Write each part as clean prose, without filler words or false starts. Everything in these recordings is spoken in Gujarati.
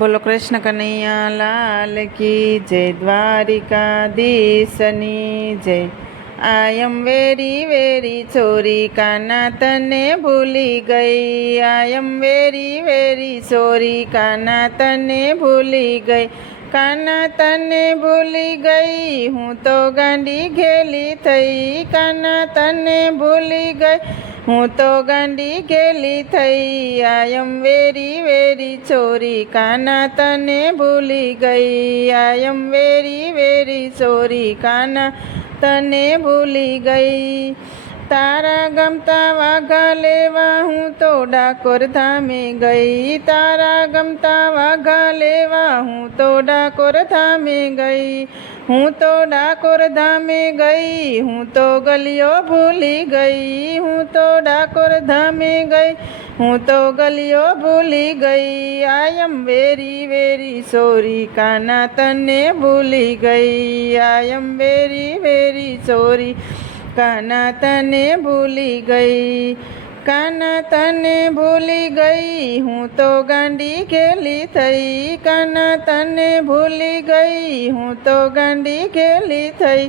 બોલો કૃષ્ણ કનૈયા લાલ કી જય, દ્વારિકાધીશની જય. આઈ એમ વેરી વેરી સોરી કાના તને ભૂલી ગઈ. આઈ એમ વેરી વેરી સોરી કાના તને ભૂલી ગઈ. કાના તને ભૂલી ગઈ, હું તો ગાંડી ઘેલી થઈ. કાના તને ભૂલી ગઈ, હું તો ગાંડી ઘેલી થઈ. આઈ એમ વેરી વેરી સોરી કાના તને ભૂલી ગઈ. આઈ એમ વેરી વેરી સોરી કાના તને ભૂલી ગઈ. તારા ગમતા વાઘા લેવા હું તો ડાકોર ધામે ગઈ. તારા ગમતા વાઘા લેવા હું તો ડાકોર ધામે ગઈ. હું તો ડાકોર ધામે ગઈ, હું તો ગલીઓ ભૂલી ગઈ. હું તો ડાકોર ધામે ગઈ, હું તો ગલીઓ ભૂલી ગઈ. આઈ એમ વેરી વેરી સોરી કાના તને ભૂલી ગઈ. આઈ એમ વેરી વેરી સોરી કાના તને ભૂલી ગઈ. કાના તને ભૂલી ગઈ, હું તો ગાંડી ઘેલી થઈ. કાના તને ભૂલી ગઈ, હું તો ગાંડી ઘેલી થઈ.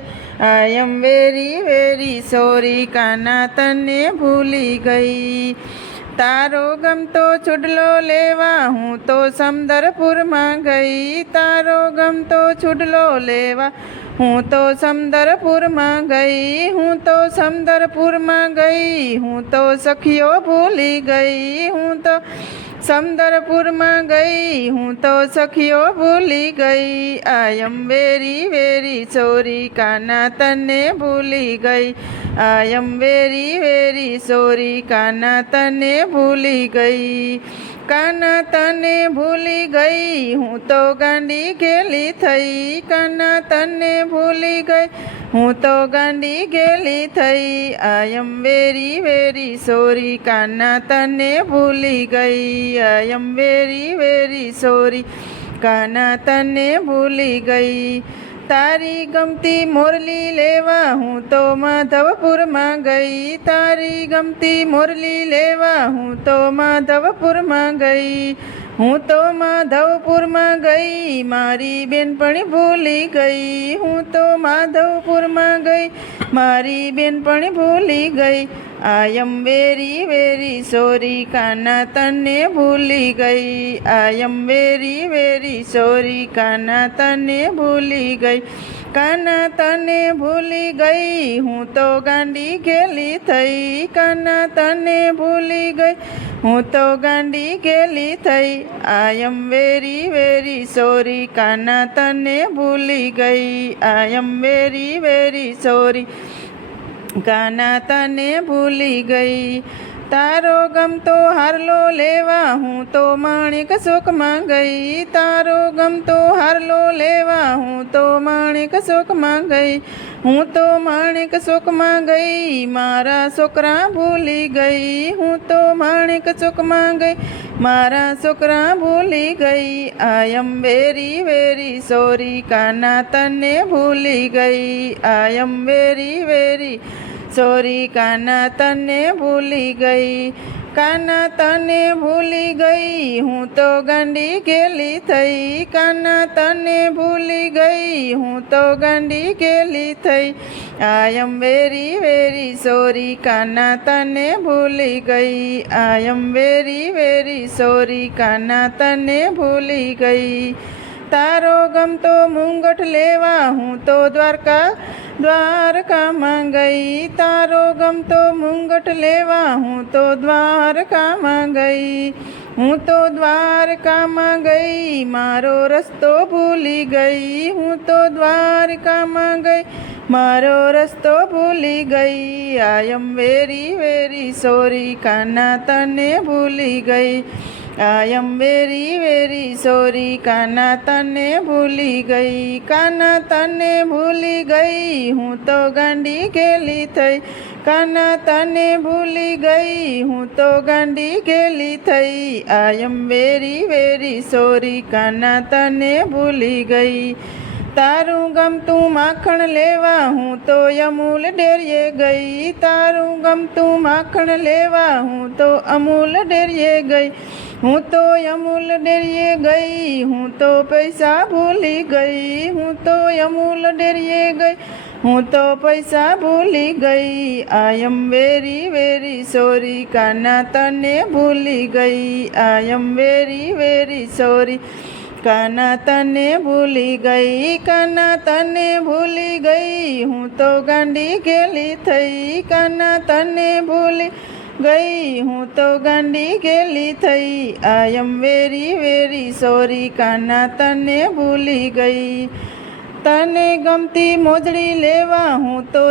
આઈ એમ વેરી વેરી સોરી કાના તને ભૂલી ગઈ. તારો ગમતો છુડલો લેવા હું તો સમદરપુરમાં ગઈ. તારો ગમતો છુડલો લેવા હું તો સમદરપુરમાં ગઈ. હું તો સમદરપુરમાં ગઈ, હું તો સખીઓ ભૂલી ગઈ. હું તો સમદરપુરમાં ગઈ, હું તો સખીઓ ભૂલી ગઈ. આઈ એમ વેરી વેરી સોરી કાના તને ભૂલી ગઈ. આઈ એમ વેરી વેરી સોરી કાના તને ભૂલી ગઈ. કાના તને ભૂલી ગઈ, હું તો ગાંડી ઘેલી થઈ. કાના તને ભૂલી ગઈ, હું તો ગાંડી ઘેલી થઈ. આઈ એમ વેરી વેરી સોરી કાના તને ભૂલી ગઈ. આઈ એમ વેરી વેરી સોરી કાના તને ભૂલી ગઈ. તારી ગમતી મોરલી લેવા હું તો માધવપુરમાં ગઈ. તારી ગમતી મોરલી લેવા હું તો માધવપુરમાં ગઈ. હું તો માધવપુરમાં ગઈ, મારી બેનપણી ભૂલી ગઈ. હું તો માધવપુરમાં ગઈ, મારી બેનપણી ભૂલી ગઈ. આઈ એમ વેરી વેરી સોરી કાના તને ભૂલી ગઈ. આઈ એમ વેરી વેરી સોરી કાના તને ભૂલી ગઈ. કાના તને ભૂલી ગઈ, હું તો ગાંડી ઘેલી થઈ. કાના તને ભૂલી ગઈ, હું તો ગાંડી ઘેલી થઈ. આઈ એમ વેરી વેરી સોરી કાના તને ભૂલી ગઈ. આઈ એમ વેરી વેરી સોરી કાના તને ભૂલી ગઈ. તારો ગમતો હારલો લેવા હું તો માણેક ચોકમાં ગઈ. તારો ગમતો હારલો લેવા હું તો માણેક ચોકમાં ગઈ. હું તો માણેક ચોકમાં ગઈ, મારા છોકરા ભૂલી ગઈ. હું તો માણેક ચોકમાં ગઈ, મારા છોકરા ભૂલી ગઈ. આઈ એમ વેરી વેરી સોરી કાના તને ભૂલી ગઈ. આઈ એમ વેરી વેરી સોરી કાના તને ભૂલી ગઈ. કાના તને ભૂલી ગઈ, હું તો ગાંડી ઘેલી થઈ. કાના તને ભૂલી ગઈ, હું તો ગાંડી ઘેલી થઈ. આઈ એમ વેરી વેરી સોરી કાના તને ભૂલી ગઈ. આઈ એમ વેરી વેરી સોરી કાના તને ભૂલી ગઈ. તારો ગમતો મુંગટ લેવા હું તો દ્વારકામાં ગઈ. તારો ગમતો મુંગટ લેવા હું તો દ્વારકામાં ગઈ. હું તો દ્વારકામાં ગઈ, મારો રસ્તો ભૂલી ગઈ. હું તો દ્વારકામાં ગઈ, મારો રસ્તો ભૂલી ગઈ. આઈ એમ વેરી વેરી સોરી કાના તને ભૂલી ગઈ. આઈ એમ વેરી વેરી સોરી કાના તને ભૂલી ગઈ. કાના તને ભૂલી ગઈ, હું તો ગાંડી ઘેલી થઈ. કાના તને ભૂલી ગઈ, હું તો ગાંડી ઘેલી થઈ. આઈ એમ વેરી વેરી સોરી કાના તને ભૂલી ગઈ. તારું ગમતું માખણ લેવા હું તો અમૂલ ડેરીએ ગઈ, તારું ગમતું માખણ લેવા હું તો અમૂલ ડેરીએ ગઈ, હું તો અમૂલ ડેરીએ ગઈ, હું તો પૈસા ભૂલી ગઈ, હું તો અમૂલ ડેરીએ ગઈ, હું તો પૈસા ભૂલી ગઈ. આઈ એમ વેરી વેરી સોરી કાના તને ભૂલી ગઈ, આઈ એમ વેરી વેરી સોરી કાના તને ભૂલી ગઈ, કાના તને ભૂલી ગઈ, હું તો ગાંડી ગેલી થઈ, કાના તને ભૂલી ગઈ, હું તો ગાંડી ગેલી થઈ. આઈ એમ વેરી વેરી સોરી કાના તને ભૂલી ગઈ. તને ગમતી મોજડી લેવા હું તો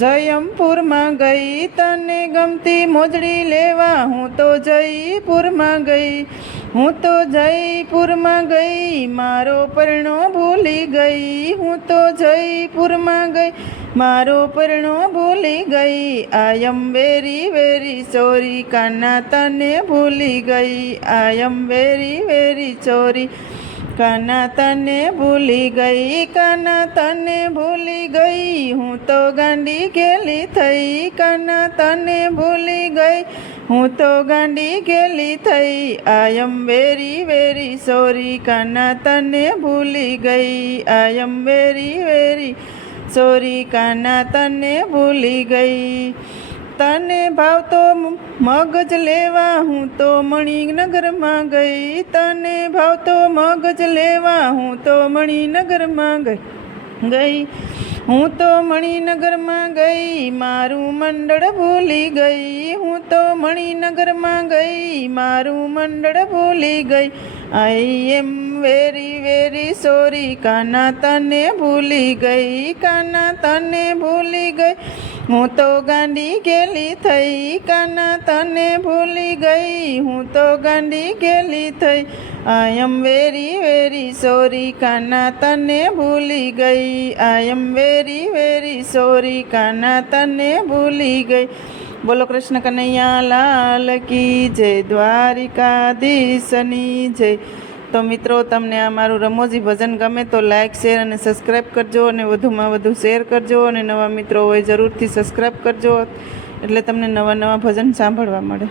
જયમપુરમાં ગઈ, તને ગમતી મોજડી લેવા હું તો જયપુરમાં ગઈ, હું તો જયપુરમાં ગઈ, મારો પરણો ભૂલી ગઈ, હું તો જયપુરમાં ગઈ, મારો પરણો ભૂલી ગઈ. આઈ એમ વેરી વેરી સોરી કાના તને ભૂલી ગઈ, આઈ એમ વેરી વેરી સોરી કાના તને ભૂલી ગઈ, કાના તને ભૂલી ગઈ, હું તો ગાંડી ગેલી થઈ, કાના તને ભૂલી ગઈ, હું તો ગાંડી ગેલી થઈ. આઈ એમ વેરી વેરી સોરી કાના તને ભૂલી ગઈ, આઈ એમ વેરી વેરી સોરી કાના તને ભૂલી ગઈ. તને ભાવતો મગજ લેવા હું તો મણિનગરમાં ગઈ, તને ભાવતો મગજ લેવા હું તો મણિનગરમાં ગઈ, હું તો મણિનગરમાં ગઈ, મારું મંડળ ભૂલી ગઈ, હું તો મણિનગરમાં ગઈ, મારું મંડળ ભૂલી ગઈ. આઈ એમ વેરી વેરી સોરી કાના તને ભૂલી ગઈ, કાના તને ભૂલી ગઈ, હું તો ગાંડી ગેલી થઈ, કાના તને ભૂલી ગઈ, હું તો ગાંડી ગેલી થઈ. આઈ એમ વેરી વેરી સોરી કાના તને ભૂલી ગઈ, આઈ એમ વેરી વેરી સોરી કાના તને ભૂલી ગઈ. બોલો કૃષ્ણ કનૈયા લાલ કી જય, દ્વારિકાધીશની જય. તો મિત્રો, તમને આ મારું રમોજી ભજન ગમે તો લાઇક શેર અને સબસ્ક્રાઈબ કરજો, અને વધુમાં વધુ શેર કરજો, અને નવા મિત્રો હોય જરૂરથી સબસ્ક્રાઈબ કરજો, એટલે તમને નવા નવા ભજન સાંભળવા મળે.